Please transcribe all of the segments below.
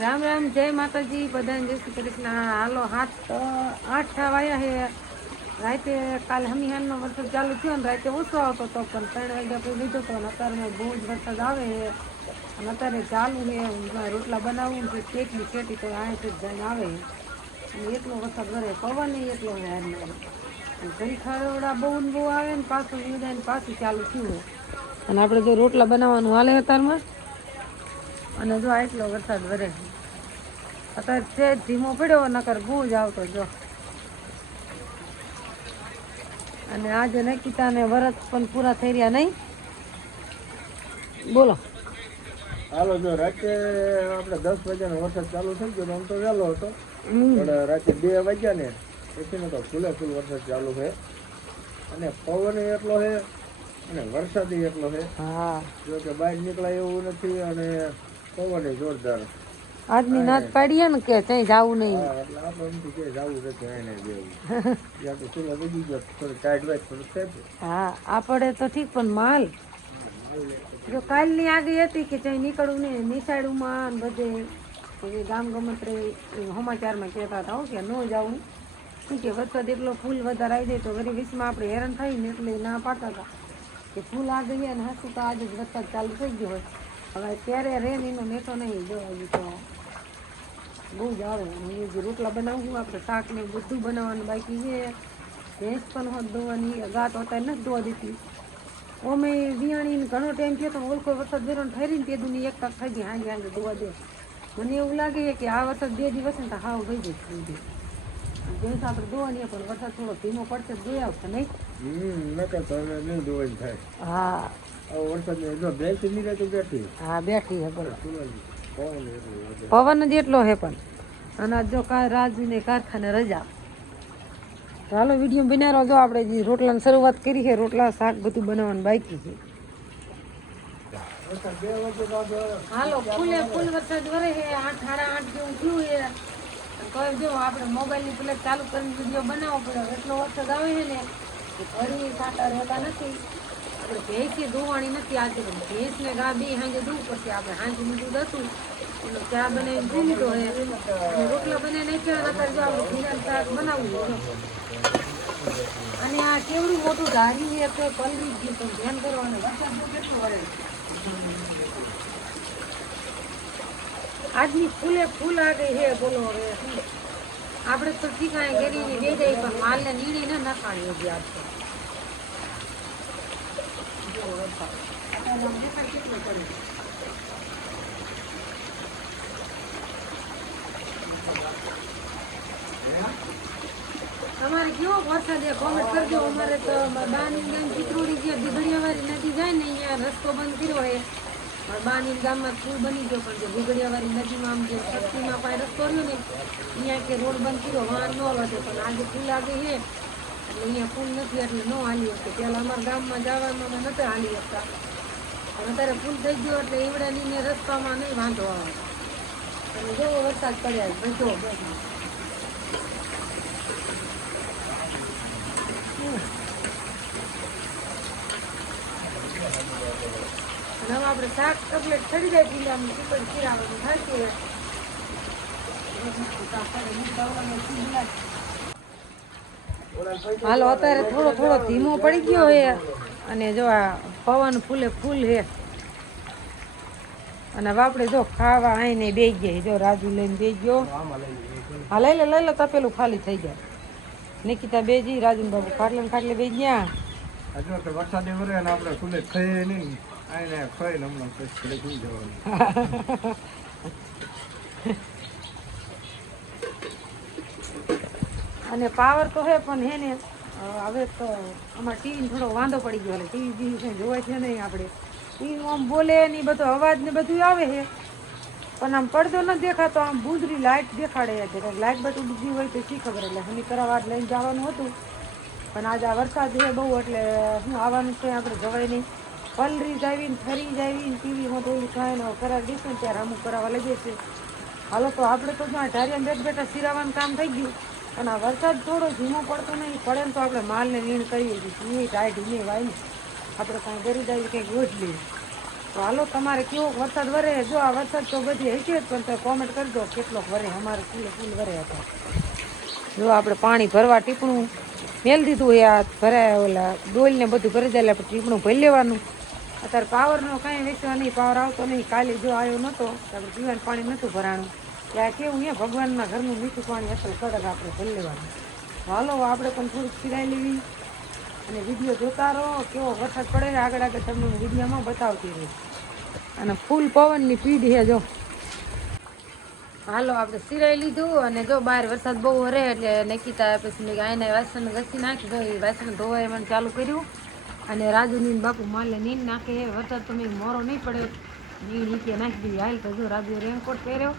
રામ રામ, જય માતાજી, બધાને જય શ્રી કૃષ્ણ. હાલો 8 વાગ્યા હે રાતે. કાલે હમીહાનનો વરસાદ ચાલુ થયો ને રાતે ઓછો આવતો હતો, પણ 3 વાગ્યા પછી લીધો હતો. અત્યારે બહુ જ વરસાદ આવે છે અને અત્યારે ચાલુ છે. રોટલા બનાવું ને કેટલી ખેતી તો અહીંથી જઈને આવે અને એટલો વરસાદ વરે, પવન એટલો હાર ઘડી ખરવડા બહુ ને બહુ આવે ને પાછું વિદાય ને પાછું ચાલુ થયું હોય. અને આપણે જો રોટલા બનાવવાનું હાલે અત્યારમાં, અને જો એટલો વરસાદ વરે અત્યારે છે ધીમો પડ્યો, નકર ગુંજ આવતો જો. અને આજે નકિતાને વરસ પણ પૂરા થઈ રહ્યા નહીં. બોલો. હાલો, જો રાતે આપણે 10 વાગ્યાનો વરસાદ ચાલુ થઈ ગયો. આમ તો વહેલો હતો, પણ રાતે 2 વાગ્યા ને પછી તો ફૂલે ફૂલ વરસાદ ચાલુ છે. અને પવન એટલો છે અને વરસાદ એટલો છે. હા, જો કે બહાર નીકળાય એવું નથી અને પવન જોરદાર. આજની નાચ પાડીએ ને કે ક્યાંય જવું નહીં. એટલે આપણે એમથી ક્યાંય જવું નથી, એને જેવું ત્યાં તો ફૂલે બગી ગયો, થોડું ટાઈટ વાઈટ થોડું થાય. હા, આ પડે તો ઠીક, પણ માલ જો કાલની આગી હતી કે ક્યાંય નીકળવું નહીં, નિશાળુમાં બધે ગામ ગમત્રે સમાચારમાં કહેતા હતા કે ન જવું. શું કે વરસાદ એટલો ફૂલ વધારે આવી જાય તો વળી વીસમાં આપણે હેરાન થાય ને, એટલે ના પાડતા હતા કે ફૂલ આ ગયા ને હાસું તો આજે જ વરસાદ ચાલુ થઈ ગયો હોય. હવે ત્યારે રેન એનો મેઠો નહીં જો, હજી તો બહુ જ આવે. હું જે રોટલા બનાવું, આપણે શાક ને બધું બનાવવાનું બાકી છે. ભેંસ પણ હોત ધોવાની, ગાત અત્યારે નથી ધોવા દેતી. અમે વિયાણીને ઘણો ટાઈમ થયો તો ઓલકો વરસાદ વેરોને ઠરીને તે દુની એક તક થઈ ગઈ હાંગે હાંગે ધોવા દે. મને એવું લાગે કે આ વરસાદ 2 દિવસ ને તો હાવ થઈ જાય. ભેંસ આપણે ધોવાની પણ વરસાદ થોડો ધીમો પડશે તો ધોઈ આવશે નહીં. નકર તો હવે નહીં ધોવાય થાય. હા, વરસાદ જો ભેંસ નીકળે તો બેઠી. હા બેઠી હે બોલો. પવન પવન જ એટલો હે પણ. અને જો રાજુને કારખાને રજા. તો હાલો વિડીયો બનાવો. જો આપણે જે રોટલાની શરૂઆત કરી છે, રોટલા શાક બધું બનાવવાનું બાકી છે. હાલો, ફૂલે ફૂલ વરસાદ વરે છે. 8 સાડા 8 જેવું થયું છે. કહે જો આપણે મોબાઈલની પ્લેટ ચાલુ કરીને વિડીયો બનાવવો પડે. એટલો વરસાદ આવે છે ને કે ઘડી સાટા રહેતા નથી. આપણે ભેંસી ધોવાણી નથી આજે, પણ ભેંસને ગા બી સાંજે ધોવું પડશે. આપણે સાંજનું દૂધ હતું એનો ચા બનાવીને પી લીધો છે. રોટલા બનાવી નાખ્યા. અત્યારે જો આપણે ભીંડાનું શાક બનાવવું છે. અને આ કેવડું મોટું ધારી છે તો પલળી ગયું, પણ ધ્યાન કરવાનું. વરસાદ તો કેટલું વળે. આજની ફૂલે ફૂલ આગળ છે બોલો. હવે આપણે તો ઠીકાણે ગેરીની બે જાય, પણ માલને નીડી ને નખાણી હજી આજ તો. કેટલો પડે. તમારે કેવો વરસાદ એ કોમેન્ટ કરજો. અમારે તો બાની ગામ ચિત્રોડી જે બીગડિયાવાળી નદી જાય ને અહીંયા રસ્તો બંધ કર્યો હોય. બાની ગામમાં પુલ બની ગયો, પણ જે બીગડિયાવાળી નદીમાં આમ જે શક્તિમાં પાસે રસ્તો રહ્યો ને અહીંયા કે રોડ બંધ કર્યો, વાહન ન વધે. પણ આજે પુલ આગે છે એટલે અહીંયા પુલ નથી એટલે ન હાલી શકते. પહેલાં અમારા ગામમાં જવામાં અમે નહોતા હાલી શકતા, પણ અત્યારે પુલ થઈ ગયો એટલે એવડાની રસ્તામાં નહીં વાંધો આવે. અને જેવો વરસાદ પડ્યા બધો હવે આપણે શાક કપલેટ ચડી જાય પીલાનું ચીકડ ખીરાવાનું થશે. હાલો, અત્યારે થોડો થોડો ધીમો પડી ગયો છે. અને જો આ પવન ફૂલે ફૂલ છે. અને હવે આપણે જો ખાવા આવીને બે ગયા. જો રાજુ લઈને બે ગયો. હા લઈ લે તપેલું ખાલી થઈ જાય. નિકિતા બેજી, રાજુ બાબુ ખાટલે બે ગયા. વરસાદ વરે ને આપણે ખુલ્લે ખાઈએ નહીં, આને ખાઈને હમણાં પછી જવાનું. અને પાવર તો હે પણ હે ને હવે તો અમારે ટીવી થોડો વાંધો પડી ગયો. એટલે ટીવી છે જોવાય છે નહીં. આપણે ટીવી આમ બોલે ને બધો અવાજ ને બધું આવે છે, પણ આમ પડદો નથી દેખાતો. આમ બુંદરી લાઇટ દેખાડે છે. લાઇટ બધું બીજી હોય તો શી ખબર. એટલે હમી કરાવવા લઈને જવાનું હતું, પણ આજે આ વરસાદ છે બહુ એટલે શું આવવાનું છે આપણે જવાય નહીં. પલરી જાવીને ફરી જાવીને ટીવીમાં તો કાંઈ ને કરાવી દઈશું ને ત્યારે અમુક કરાવવા લઈ જશે. હાલો, તો આપણે તો ઢારિયામાં બેઠા સિરાવાનું કામ થઈ ગયું. અને આ વરસાદ થોડો ધીમો પડતો નહીં, પડે ને તો આપણે માલને નીણ કરીએ છીએ. એ ટાઈટ નહીં વાય ને આપણે કાંઈ કરી જાય કંઈક રોજ લઈએ. તો હાલો તમારે કેવો વરસાદ વરે જો આ વરસાદ તો બધી હશે જ પણ તો કોમેન્ટ કરજો કેટલોક વરે અમારે ફૂલ વરે હતા જો આપણે પાણી ભરવા ટીપણું મેલ દીધું એ આ ભરાય ઓલા ડોલને બધું ભરી જાય આપણે ટીપણું ભરી લેવાનું અત્યારે પાવરનો કાંઈ વેચવા નહીં પાવર આવતો નહીં કાલે જો આવ્યો નહોતો આપણે પીવાનું પાણી નહોતું ભરાણું ત્યાં કેવું ને ભગવાનના ઘરનું મીઠું પાણી અસલ કડક આપણે ભરી લેવાનું હાલો આપણે પણ થોડુંક સિરાઈ લેવી અને વિડીયો જોતા રહો કેવો વરસાદ પડે આગળ આગળ તમને વિડીયોમાં બતાવતી રહી અને ફૂલ પવનની પીઢ છે જો હાલો આપણે સિરાઈ લીધું અને જો બહાર વરસાદ બહુ વરે એટલે નકીતા પછી મેં આને વાસણ ઘસી નાખી તો એ વાસણ ધોવાય મને ચાલુ કર્યું અને રાજુ નીન બાપુ માલે નીન નાખે વરસાદ તો મેં મોરો નહીં પડે નીણ નીચે નાખી દીધી હાલ તો જો રાજુ રેનકોટ પહેર્યો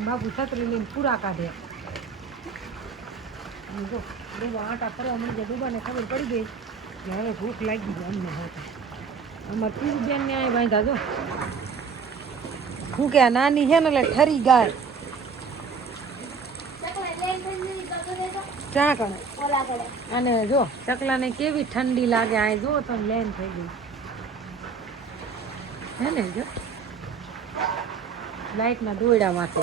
બાપુ છત્રી લઈને પૂરા કાઢ્યા અને જો ડૂબા આટા ફરવા મળી જાય ડૂબાને ખબર પડી ગઈ કે હવે ભૂખ લાગી ગઈ અમને હોતી અમારે પીર બેનને અહીં બાંધ્યા જો શું કે નાની છે ને એટલે ઠરી ગાય ચા કરે અને જો ચકલાને કેવી ઠંડી લાગે આ જો તો લેન થઈ ગઈ હે ને જો લાઈટના દોયડા માથે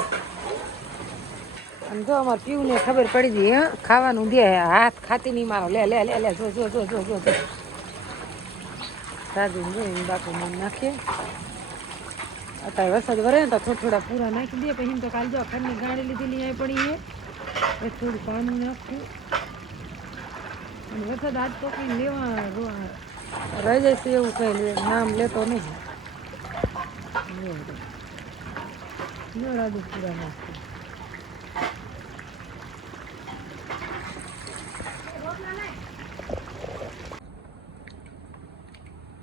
અને જો અમારે પીવું ને ખબર પડી ગઈ હા ખાવાનું દે હાથ ખાતી નહીં મારો લે લે લે લે જો જો જો જો જો રાજુ જો બાપુ મને નાખીએ અત્યારે વરસાદ વરે ને તો થોડા પૂરા નાખી દે પછી તો કાલે જો ખરની ગાડી લીધેલી અહીં પડી એ થોડું પાણી નાખવું અને વરસાદ આજ તો કંઈ લેવા રહી જાય છે એવું કંઈ નામ લેતો નહીં રાજુ પૂરા નાખવું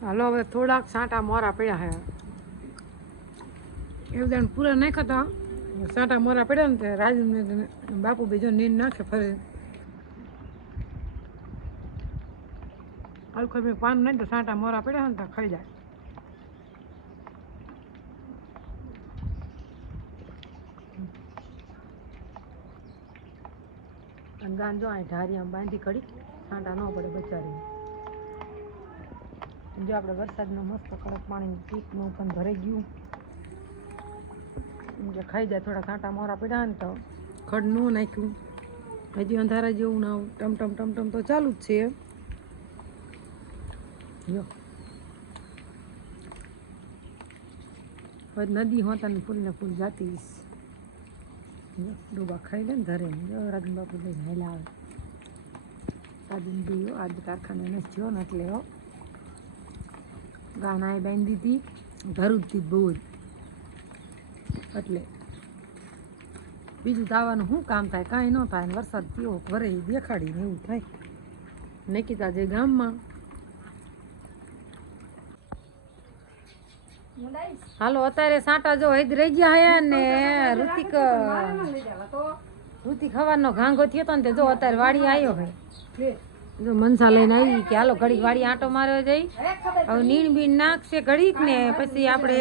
હાલો હવે થોડાક સાંટા મોરા પડ્યા હે એવું દાણ પૂરા નાખ્યા હતા સાંટા મોરા પડ્યા ને રાજુ બાપુ બીજો નીંદ નાખે ફરી હલકો મેં પાન નહીં તો સાંટા મોરા પડ્યા ને તો ખાઈ જાય અને ગાન જો અહીં ઢારિયામાં બાંધી કડી સાંટા ન પડે બચારી જો આપણે વરસાદનો મસ્ત કડક પાણી પીપનું પણ ભરાઈ ગયું જે ખાઈ જાય થોડા કાંટા મોરા પડ્યા ને તો ખડ ન નાખ્યું હજી અંધારા જેવું ના ટમ ટમ ટમ ટમ તો ચાલુ જ છે જો હવે નદી હોતા ને ફૂલ ને ફૂલ જાતી ડૂબા ખાઈ લે ને ધરે રાજન બાપુ લઈને હેલા આવે રાજન બી આજ કારખાને નથી થયો ને એટલે ગાના બાંધી હતી ભરૂચથી બહુ જ એટલે બીજું દાવાનું શું કામ થાય કાંઈ ન થાય ને વરસાદ કેવો વરે દેખાડીને એવું થાય નકીતા જે ગામમાં હાલો અત્યારે સાંટા જો હૈદ રહી ગયા હે ને ઋતિક હવાનો ઘાંગો થયો હતો ને તે જો અત્યારે વાડી આવ્યો હે જો મનસા લઈને આવી કે હાલો ઘડીક વાડી આંટો મારવા જઈ હવે નીણ બીણ નાખશે ઘડીક ને પછી આપણે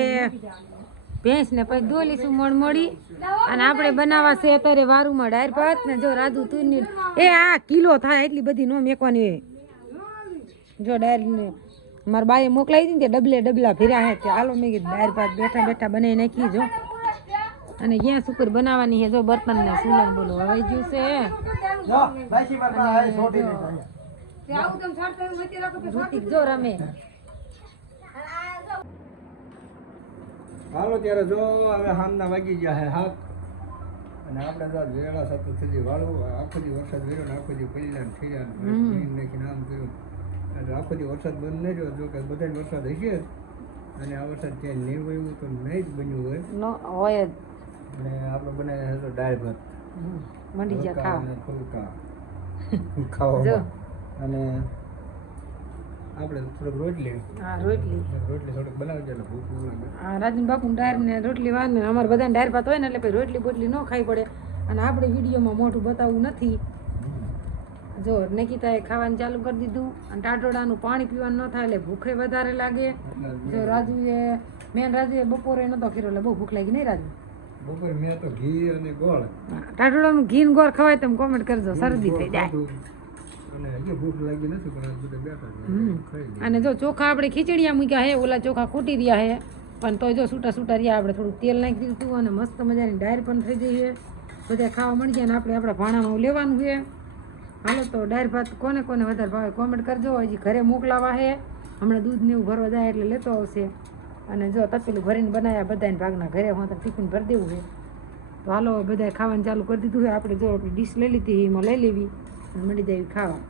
ભેંસ ને પછી દોલીશું મળી અને આપણે બનાવવા છે અત્યારે વારુમાં ડાયર ભાત ને જો રાજુ તું એ આ કિલો થાય એટલી બધી ન મેકવાની હોય જો ડાયર ને મારા બાએ મોકલાવી હતી ને તે ડબલા ભીરા હે તે હાલો મેં કીધું ડાયર ભાત બેઠા બેઠા બનાવી નાખી જો અને ગેસ ઉપર બનાવવાની છે જો બર્તન ને સુલન બોલો હવાઈ ગયું છે જો રમે હાલો ત્યારે જો હવે હામના વાગી ગયા હે હાથ અને આપણે જો વેળા સાથે થઈ વાળું આખો દી વરસાદ વેર્યો ને આખો દી પલ્લા ને થયા નાખીને આમ કર્યું એટલે આખો દી વરસાદ બંધ નહીં રહ્યો જો કે બધા વરસાદ હશે અને આ વરસાદ ત્યાં નહીં હોય એવું તો નહીં જ બન્યું હોય જ અને આપણે બનાવ્યા તો દાળ ભાત મંડી ગયા ખાવા અને આપણે થોડુંક રોટલી થોડુંક બનાવજો એટલે ભૂખ લાગે હા રાજન બાપુ ડાયર ને રોટલી વાર ને અમારે બધાને ડાયર ભાત હોય ને એટલે પછી રોટલી બોટલી ન ખાઈ પડે અને આપણે વિડીયોમાં મોઢું બતાવવું નથી જો નકીતાએ ખાવાનું ચાલુ કરી દીધું અને ટાટોડાનું પાણી પીવાનું ન થાય એટલે ભૂખે વધારે લાગે જો રાજુએ બપોરે નતો કર્યો એટલે બહુ ભૂખ લાગી નહીં રાજુ બપોરે મેં તો ઘી અને ગોળ ટાટોડાનું ઘી ને ગોળ ખવાય તમે કોમેન્ટ કરજો શરદી થઈ જાય અને હજી ભૂખ લાગી નથી પણ આ બધા બેઠા છે ખાઈ લઈએ. અને જો ચોખા આપણે ખીચડિયા મૂક્યા હે, ઓલા ચોખા ખૂટી રહ્યા હે, પણ તોય જો છૂટા છૂટા રહ્યા. આપણે થોડું તેલ નાખી દીધું હતું અને મસ્ત મજાની ડાયર પણ થઈ ગઈ છે. બધા ખાવા મળી ગયા ને આપણે આપણા ભાણામાં લેવાનું છે. હાલો તો ડાયર ભાત કોને કોને વધારે ભાવે કોમેન્ટ કરજો. હજી ઘરે મોકલાવા હે, હમણાં દૂધ ને એવું ભરવા જાય એટલે લેતો આવશે. અને જો તપેલું ભરીને બનાવ્યા બધાને ભાગના ઘરે હું તો ટિફિન ભરી દેવું છે. તો હાલો બધાએ ખાવાનું ચાલુ કરી દીધું છે. આપણે જો આપણી ડીશ લઈ લીધી એમાં લઈ લેવી અને મળી જાય ખાવા.